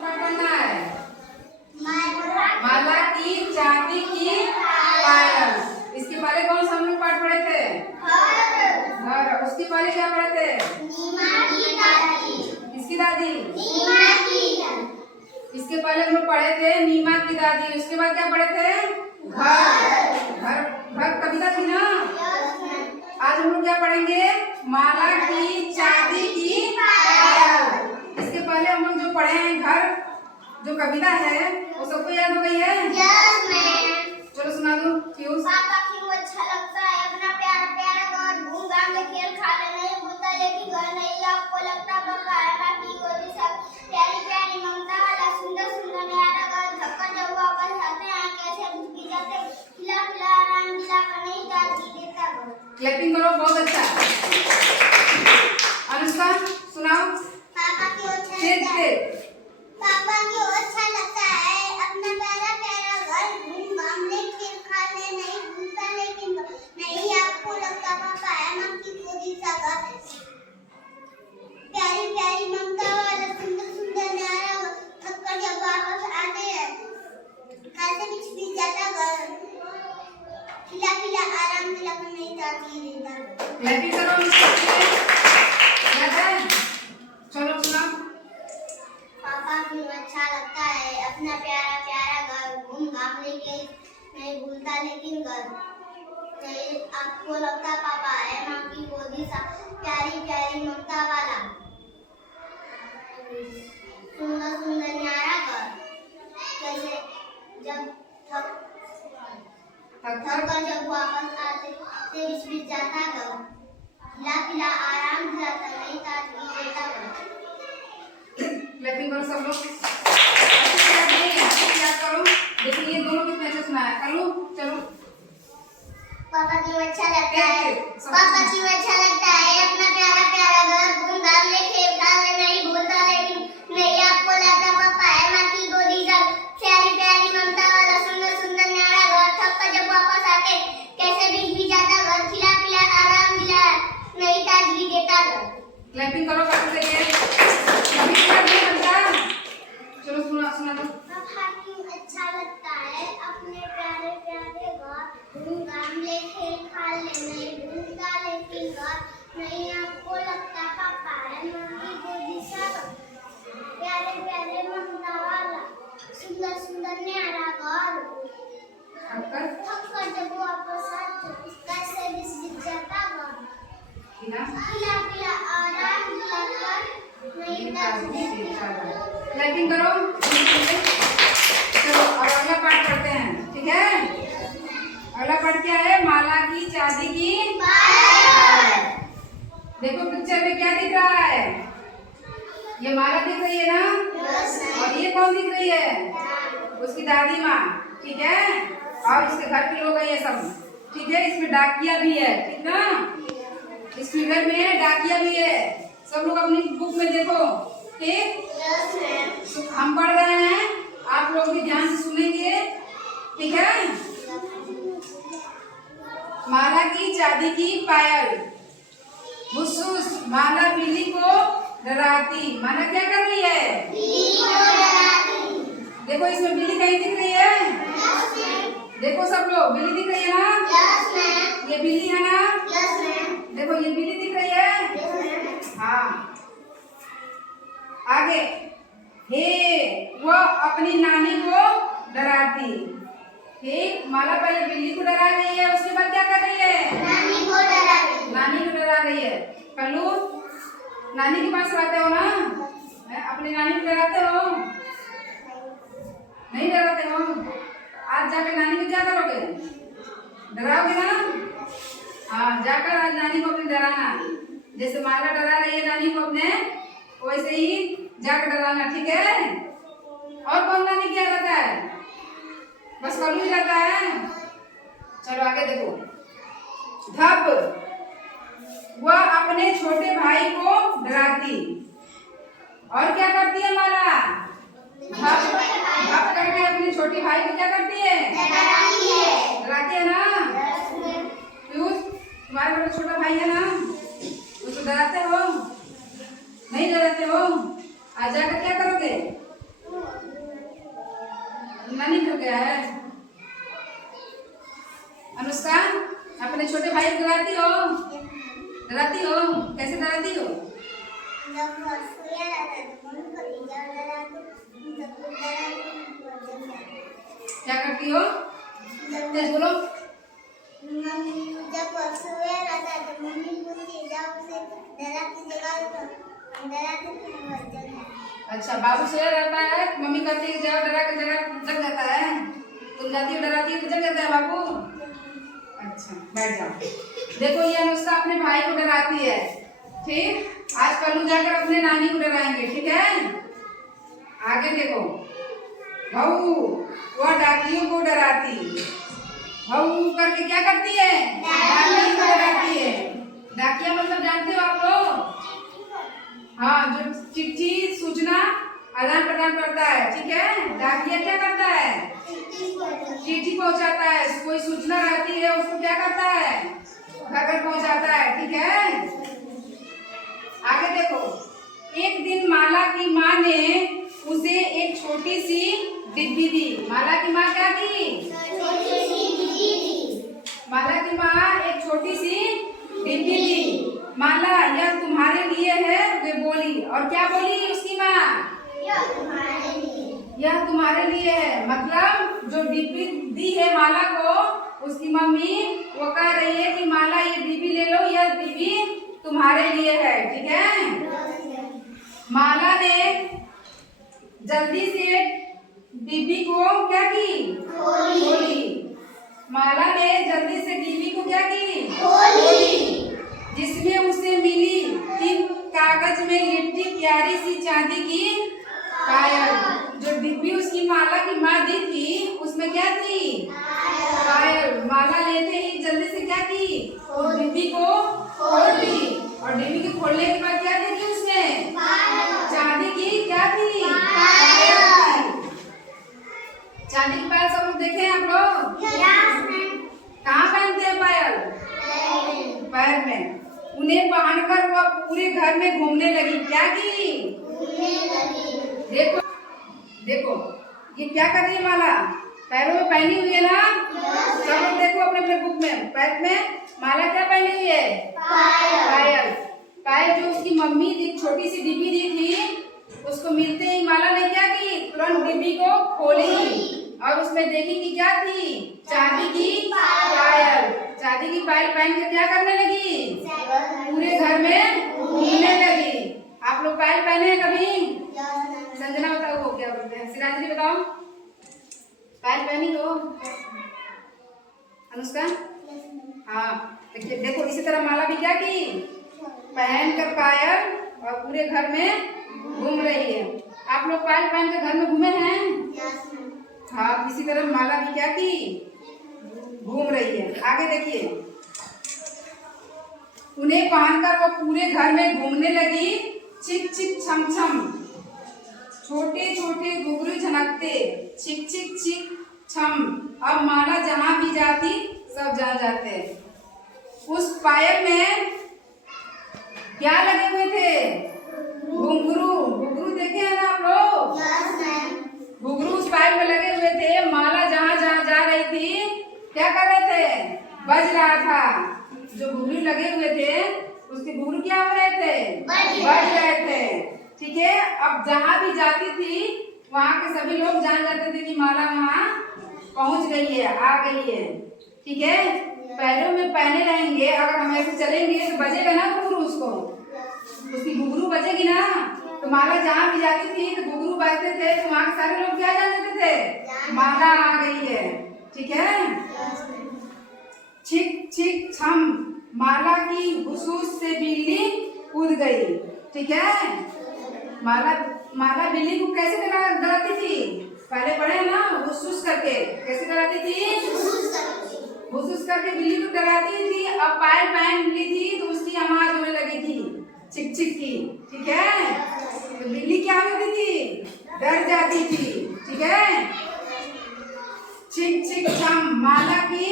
करना है माला की चांदी की पायल। इसके पहले कौन सा हम लोग पाठ पढ़े थे? घर। उसके पहले क्या पढ़े थे? किसकी दादी? इसके पहले हम लोग पढ़े थे नीमा की दादी। उसके बाद क्या पढ़े थे? घर। घर घर कविता थी ना। आज हम लोग क्या पढ़ेंगे? माला की चांदी की पायल। इसके पहले हम लोग जो पढ़े हैं घर जो कविता है वो सबको याद हो गई है? चलो सुना दो। क्यों? पापा क्यों अच्छा लगता है अपना प्यारा प्यारा घर, घूम घाम के खेल खा ले नहीं भूलता लेकिन घर नहीं आपको लगता पापा है बाकी गोदी सब प्यारी प्यारी ममता वाला सुंदर सुंदर न्यारा घर। धक्का जब वापस आते हैं कैसे भूल जाते खिला खिला आराम दिला कर नहीं ताजगी देता घर। क्लैपिंग करो, बहुत अच्छा। अनुष्का सुनाओ। पापा क्यों अच्छा लगता है अपना प्यारा प्यारा घर, घूम घाम ले खेल खा ले नहीं भूलता लेकिन नहीं आपको लगता पापा है माँ की गोदी सा घर। प्यारी प्यारी ममता वाला सुंदर सुंदर न्यारा घर। थककर जब वापस आते हैं कैसे बिछ जाता घर, खिला खिला आराम दिला कर नहीं ताजगी देता। क्लैपिंग करो। याद है? चलो सुनाओ। पापा क्यों अच्छा लगता है अपना प्यारा प्यारा घर, घूम घाम लेके नहीं भूलता लेकिन घर नहीं आपको लगता पापा है माँ की गोदी सा प्यारी प्यारी ममता वाला सुंदर सुंदर न्यारा घर। कैसे जब थक कर जब वापस आते से बिछ जाता घर, खिला खिला आराम दिलाता नहीं ताजगी देता घर। क्लैपिंग करो सब लोग। याद करो। देखिए ये दोनों कितने अच्छे सुनाया। कर लो। चलो। पापा क्यों अच्छा लगता है अपना प्यारा प्यारा घर, घूम घाम ले खेल खा ले नहीं भूलता लेकिन नहीं आपको लगता पापा है माँ की गोदी सा प्यारी प्यारी ममता वाला सुंदर सुंदर न्यारा घर। थक कर जब वापस आते कैसे भी जाता घर, खिला खिला आराम दिला नहीं ताजगी देता घर। क्लैपिंग करो सबसे लिए। चलो सुना दो। पापा क्यों अच्छा लगता है अपने प्यारे प्यारे घर, घूम घाम ले खेल खा ले नहीं भूलता लेकिन घर नहीं आपको लगता पापा है माँ की गोदी सा प्यारे प्यारे ममता वाला सुंदर सुंदर न्यारा घर। थककर जब वापस आते कैसे बिछ जाता घर, खिला खिला आराम दिलाकर नहीं ताजगी देता घर। क्लैपिंग करो। चलो अब अगला पाठ पढ़ते हैं। ठीक है? अगला पाठ क्या है? माला की चांदी की पायल। देखो पिक्चर में क्या दिख रहा है? ये माला दिख रही है ना। और ये कौन दिख रही है? उसकी दादी माँ। ठीक है? और उसके घर के लोग हैं ये सब। ठीक है? इसमें डाकिया भी है। ठीक ना? इस फिगर में डाकिया भी है। सब लोग अपनी बुक में देखो। ठीक? हम पढ़ रहे हैं, आप लोग भी ध्यान से सुनेंगे। ठीक है? माला की चांदी की पायल। हुस्स माला बिल्ली को डराती। माला क्या कर रही है? देखो इसमें बिल्ली कहीं दिख रही है? देखो सब लोग बिल्ली दिख रही है ना? ये बिल्ली है ना? देखो ये बिल्ली दिख रही है? हाँ। आगे हे वह अपनी नानी को डराती। ठीक? माला पहले बिल्ली को डरा रही है, उसके बाद क्या कर रही है? नानी को डरा रही है। कल्लू नानी के पास रहते हो ना? अपनी नानी को डराते हो? नहीं डराते हो? आज जाकर नानी को क्या करोगे? डराओगे ना? हाँ, जाकर आज नानी को अपनी डराना। जैसे माला डरा रही है नानी को अपने, वैसे ही जाकर डराना। ठीक है? और कौन नानी क्या रहता है? बस कल्लू ही रहता है। चलो आगे देखो। धप वह अपने छोटे भाई को डराती। और क्या करती है माला? धप करके अपने छोटे भाई को क्या करती है? डराती है ना? तुम्हारा बड़ा छोटा भाई है ना, उसको डराते हो? नहीं डराते हो? आज जाकर क्या करोगे? नानी घर गया है। अनुष्का, अपने छोटे भाई को डराती हो? डराती हो? कैसे डराती हो? क्या करती हो? तेज बोलो। जब सोया रहता है तो मम्मी पूछती जब उसे डराती जगह अच्छा, बाबू सोया रहता है, मम्मी कहती है जाओ, डरा के जग जाता है। तुम जाती हो डराती है तो जग जाता है बाबू। अच्छा, बैठ जाओ। देखो ये अनुष्का अपने भाई को डराती है। ठीक, आज कल जाकर अपने नानी को डराएंगे, ठीक है? आगे देखो, भाऊ वह डाकियों को डराती, भाऊ करके क्या करती है? डाकियों को डराती है। डाकिया मतलब जानते हो आप लोग? हाँ, जो चिट्ठी सूचना आदान प्रदान करता है, ठीक है? डाकिया क्या करता है? चिट्ठी पहुंचाता है। कोई सूचना रहती है उसको क्या करता है? घर घर पहुंचाता है, ठीक है? आगे देखो, एक दिन माला की माँ ने उसे एक छोटी सी डिब्बी दी। माला की माँ क्या थी? माला की माँ एक छोटी सी डिब्बी दी। माला यह तुम्हारे लिए है, वे बोली। और क्या बोली उसकी माँ? यह तुम्हारे लिए है। मतलब जो डिब्बी दी है माला को, उसकी मम्मी वो कह रही है कि माला ये डिब्बी ले लो, यह डिब्बी तुम्हारे लिए है, ठीक है? माला ने जल्दी से डिब्बी को क्या की? खोली। माला ने जल्दी से डिब्बी को क्या की? खोली। जिसमें उसे मिली थी कागज में लिपटी प्यारी सी चांदी की पायल। जो डिब्बी उसकी माला की माँ दी थी उसमें क्या थी? पायल। माला लेते ही जल्दी से क्या की? डिब्बी को खोल दी। और डिब्बी के खोलने के बाद क्या देखी उसमें? चांदी की क्या थी? पायल थी। चांदी की पायल सब लोग देखे हैं आप लोग? कहाँ पहनते हैं पायल? पैर में। उन्हें पहनकर वह पूरे घर में घूमने लगी। क्या की? देखो देखो, ये क्या कर रही है माला? पैरों में पहनी हुई है ना? सब लोग देखो अपने अपने बुक में, पैर में माला क्या पहनी हुई है? पायल। पायल जो उसकी मम्मी एक छोटी सी डिब्बी दी थी, उसको मिलते ही माला ने क्या की? तुरंत डिब्बी को खोली और उसमें देखी कि क्या थी? चांदी की पायल। चांदी की पायल पहन के क्या करने लगी? पूरे घर में घूमने लगी। आप लोग पायल पहने हैं कभी? संजना बताओ वो क्या बोलते हैं? सिरांजली बताओ, पायल पहनी हो? अनुष्का? हाँ, देखिए देखो, इसी तरह माला भी क्या की? पहन कर पायल और पूरे घर में घूम रही है। आप लोग पायल पहन कर घर में घूमे हैं? हाँ, इसी तरह माला भी क्या की? घूम रही है। आगे देखिए, उन्हें पहनकर वो पूरे घर में घूमने लगी। चिक चिक छम छम छोटे छोटे घुंघरू झनकते, चिक चिक चिक छम। अब माला जहाँ भी जाती सब जान जाते। उस पायल में क्या लगे हुए थे? घुंघरू। घुंघरू देखे हैं ना आप लोग? घुंघरू उस पायल में लगे हुए थे। माला जहाँ जहाँ जा रही थी क्या कर रहे थे? बज रहा था। जो घुंघरू लगे हुए थे उसके घुंघरू क्या हो रहे थे? बज रहे थे, ठीक है? अब जहाँ भी जाती थी वहाँ के सभी लोग जान जाते थे कि माला वहाँ पहुँच गई है, आ गई है, ठीक है? पैरों में पहने रहेंगे, अगर हम ऐसे चलेंगे तो बजेगा ना घुंघरू, उसको उसकी घुंघरू बजेगी ना। तो माला जहाँ भी जाती थी तो घुंघरू बजते थे, तो वहाँ के सारे लोग क्या जान जाते थे? माला आ गई है, ठीक है? छिक छिक छम माला की हुसूस से बिल्ली कूद गई, ठीक है? माला बिल्ली को कैसे डराती थी? पहले पढ़े ना, हुसूस करके। कैसे डराती थी? हुसूस करके बिल्ली को डराती थी। अब पायल पहन ली थी तो उसकी आवाज होने लगी थी चिक चिक की, ठीक है? तो बिल्ली क्या होती थी? डर जाती थी, ठीक है? चिक चिक छम माला की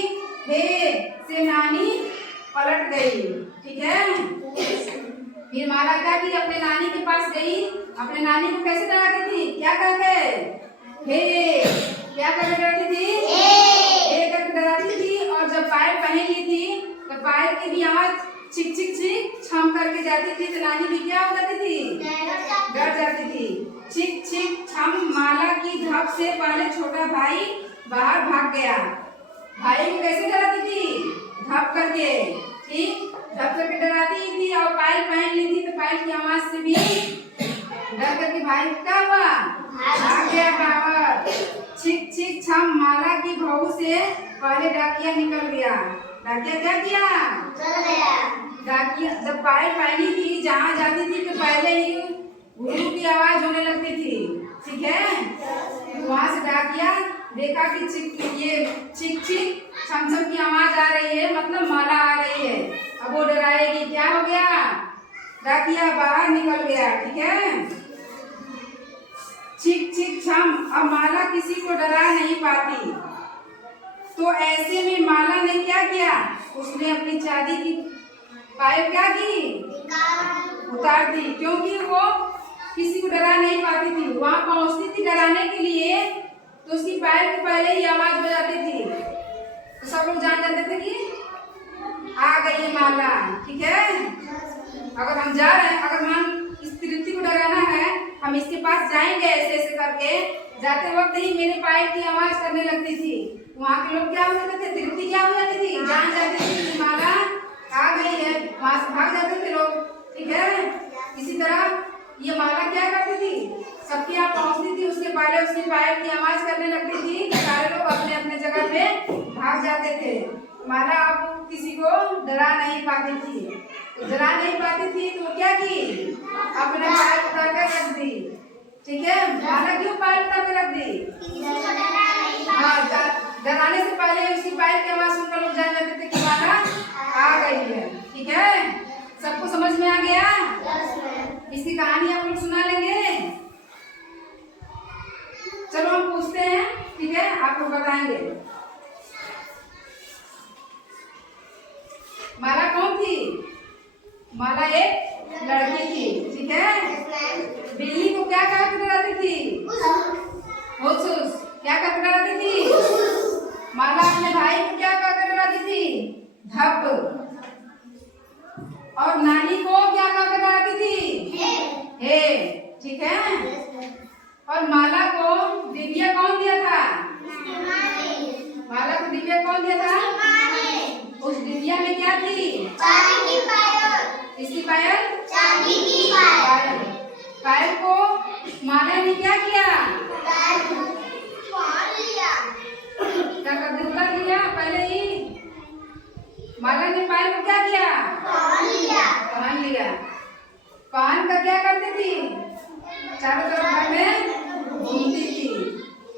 हे से नानी पलट गई, ठीक है? फिर माला क्या की? अपने नानी के पास गई। अपने नानी को कैसे डराती थी? क्या कहते? हे क्या करके डराती थी? ए करके डराती थी। और जब पायल पहन ली थी तो पायल की भी आवाज चिक चिक चिक छम करके जाती थी, तो नानी भी क्या हो जाती थी? डर जाती थी। चिक चिक छम माला की धप से पहले छोटा भाई बाहर भाग गया। भाई को कैसे डराती थी? धप करके, ठीक, धप करके डराती थी। और पायल पहन ली थी तो पायल की आवाज से भी डर करके भाई क्या हुआ? भाग गया बाहर। छिक छिक छम माला की बहू से पहले डाकिया निकल गया। डाकिया क्या किया? चल गया। डाकिया जब पायल पहनी थी, जहाँ जाती थी तो पहले ही घुंघरू की आवाज होने लगती थी, ठीक है? तो वहाँ से डाकिया देखा कि चिक चिक छम छम की आवाज आ रही है, मतलब माला आ रही है। अब वो डराएगी, क्या हो गया? डाकिया बाहर निकल गया, ठीक है? चिक चिक छम। अब माला किसी को डरा नहीं पाती, तो ऐसे में माला ने क्या किया? उसने अपनी चांदी की पायल क्या की? उतार दी, क्योंकि वो किसी को डरा नहीं पाती थी। वहां पहुंचती थी डराने के लिए तो उसकी पायल की पहले ही आवाज हो जाती थी, तो सब लोग जान जाते थे कि आ गई है माला, ठीक है? अगर हम जा रहे हैं, अगर हम इस तृप्ति को डराना है, हम इसके पास जाएंगे ऐसे ऐसे करके, जाते वक्त ही मेरे पायल की आवाज करने लगती थी। वहाँ के लोग क्या हो जाते थे? तृप्ति क्या हो जाती थी? जान जाती थी कि माला आ गई है, वहां से भाग जाते थे लोग, ठीक है? इसी तरह ये माला क्या करती थी? सबके यहाँ पहुंचती थी, उसके पहले उसकी पायल की आवाज करने लगती थी, सारे लोग अपने अपने जगह पे भाग जाते थे। माला अब किसी को डरा नहीं पाती थी, तो डरा नहीं पाती थी तो क्या की? अपने पायल उतार कर रख दी, ठीक है? माला क्यों पायल उतार कर रख दी? हाँ, डराने से पहले उसकी पायल की आवाज सुनकर लोग जान जाते थे कि माला आ गई है, ठीक है? सबको समझ में आ गया? इसकी कहानी आप लोग सुना लेंगे? चलो हम पूछते हैं, ठीक है? आप लोग बताएंगे। माला कौन थी? माला एक लड़की थी, ठीक है? बिल्ली को क्या कहा के डराती थी? हुस। क्या कहा के डराती थी? माला अपने भाई को क्या कहा के डराती थी? धप। और नानी को क्या कहा के डराती थी? हे, ठीक है? और माला को दिव्या कौन दिया था? माला को दिव्या कौन दिया था? उस दिव्या में क्या थी? चांदी की पायल। किसकी पायल? चांदी की पायल। पायल को माला ने क्या किया? क्या कर दिया? उतार लिया पहले ही। माला ने पायल को क्या किया? पहन लिया। पहन कर क्या करती थी? चारों तरफ घर में घूमती थी।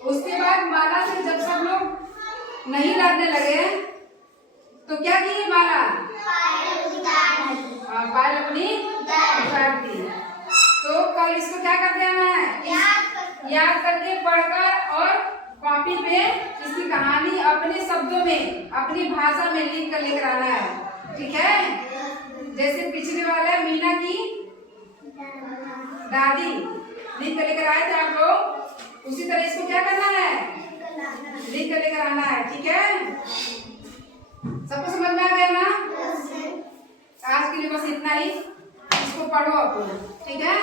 उसके बाद माला से जब सब लोग नहीं लड़ने लगे तो क्या की माला? पायल अपनी उतार दी। तो कल इसको क्या कर देना है? याद करके पढ़कर और कॉपी पे इसकी कहानी अपने शब्दों में, अपनी भाषा में लिख कर लेकर आना है, ठीक है? जैसे पिछले वाला मीना की दादी लिख कर लेकर आए थे आप लोग, उसी तरह इसको क्या करना है? लिख कर लेकर आना है, ठीक है? सबको समझ में आ गया ना? आज के लिए बस इतना ही। इसको पढ़ो आप, ठीक है?